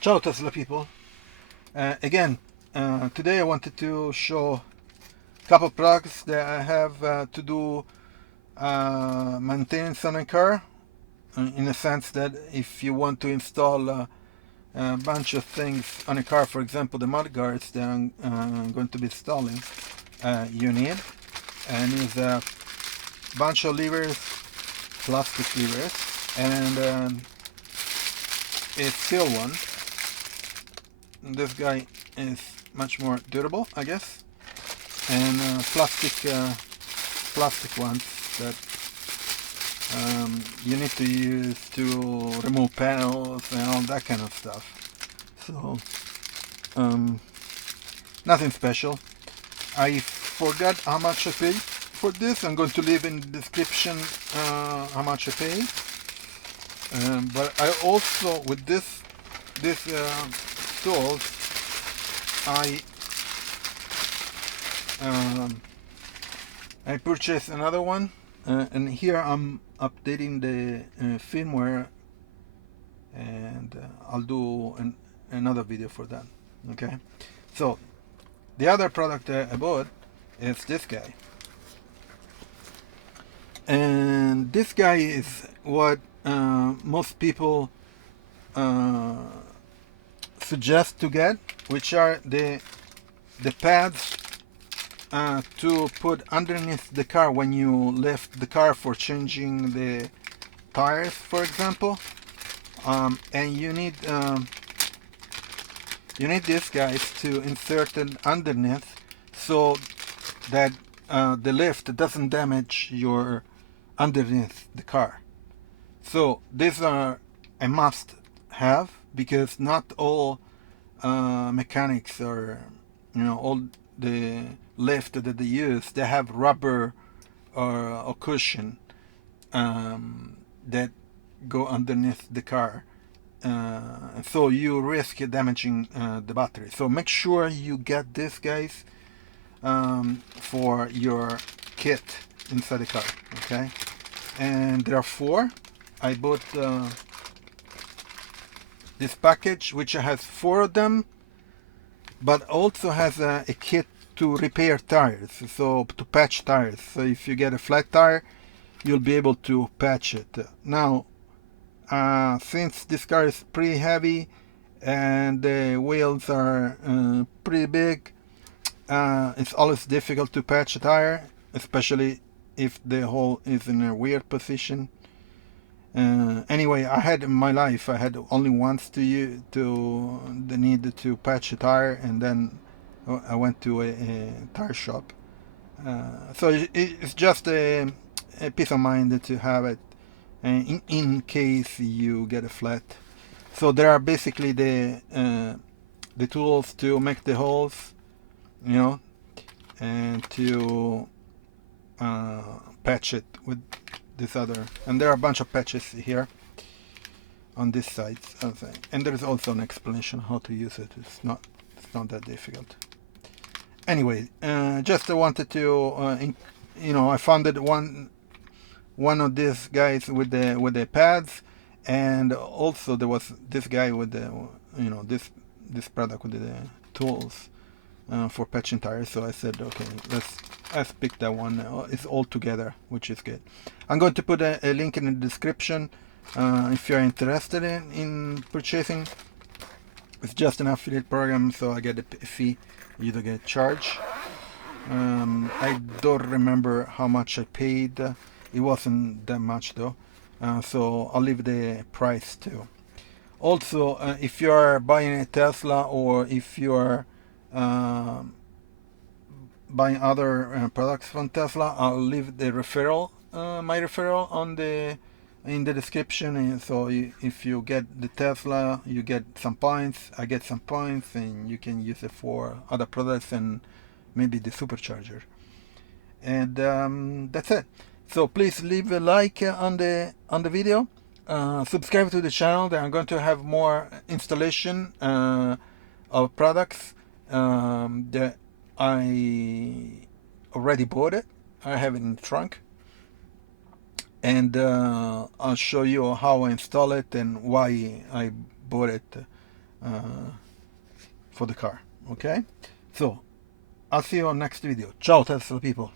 Ciao Tesla people. Today I wanted to show a couple products that I have to do maintenance on a car, in a sense that if you want to install a bunch of things on a car, for example the mud guards that I'm going to be installing, you need, and is a bunch of levers, plastic levers, and a steel one. This guy is much more durable, I guess, and plastic ones that you need to use to remove panels and all that kind of stuff. So um, nothing special. I forgot how much I paid for this. I'm going to leave in the description how much I paid. But I also, with this tools, um, I purchased another one, and here I'm updating the firmware, and I'll do another video for that. Okay, so the other product I bought is this guy, and this guy is what most people suggest to get, which are the pads to put underneath the car when you lift the car for changing the tires, for example. And you need these guys to insert it underneath so that the lift doesn't damage your underneath the car. So these are a must have, because not all mechanics, or all the lift that they use, they have rubber or a cushion that go underneath the car, so you risk damaging the battery. So make sure you get this, guys, for your kit inside the car. Okay, and there are four. I bought this package, which has four of them, but also has a kit to repair tires, so to patch tires. So if you get a flat tire, you'll be able to patch it. Now, since this car is pretty heavy and the wheels are pretty big, it's always difficult to patch a tire, especially if the hole is in a weird position. Anyway, I had in my life, I had only once to the need to patch a tire, and then I went to a tire shop. So it's just a peace of mind to have it in case you get a flat. So there are basically the tools to make the holes, and to patch it with this other. And there are a bunch of patches here on this side, and there's also an explanation how to use it. It's not that difficult. Anyway, just wanted to I found that one of these guys with the pads, and also there was this guy with the this product with the tools for patching tires. So I said, okay, let's pick that one. It's all together, which is good. I'm going to put a link in the description if you're interested in purchasing. It's just an affiliate program, so I get a fee. You don't get charged. I don't remember how much I paid. It wasn't that much though, so I'll leave the price too. Also, if you are buying a Tesla, or if you are buying other products from Tesla, I'll leave the referral, my referral, in the description. And so if you get the Tesla, you get some points. I get some points, and you can use it for other products and maybe the Supercharger. And that's it. So please leave a like on the video. Subscribe to the channel. That I'm going to have more installation of products that I already bought it. I have it in the trunk, and I'll show you how I install it and why I bought it for the car. Okay, so I'll see you on next video. Ciao Tesla people.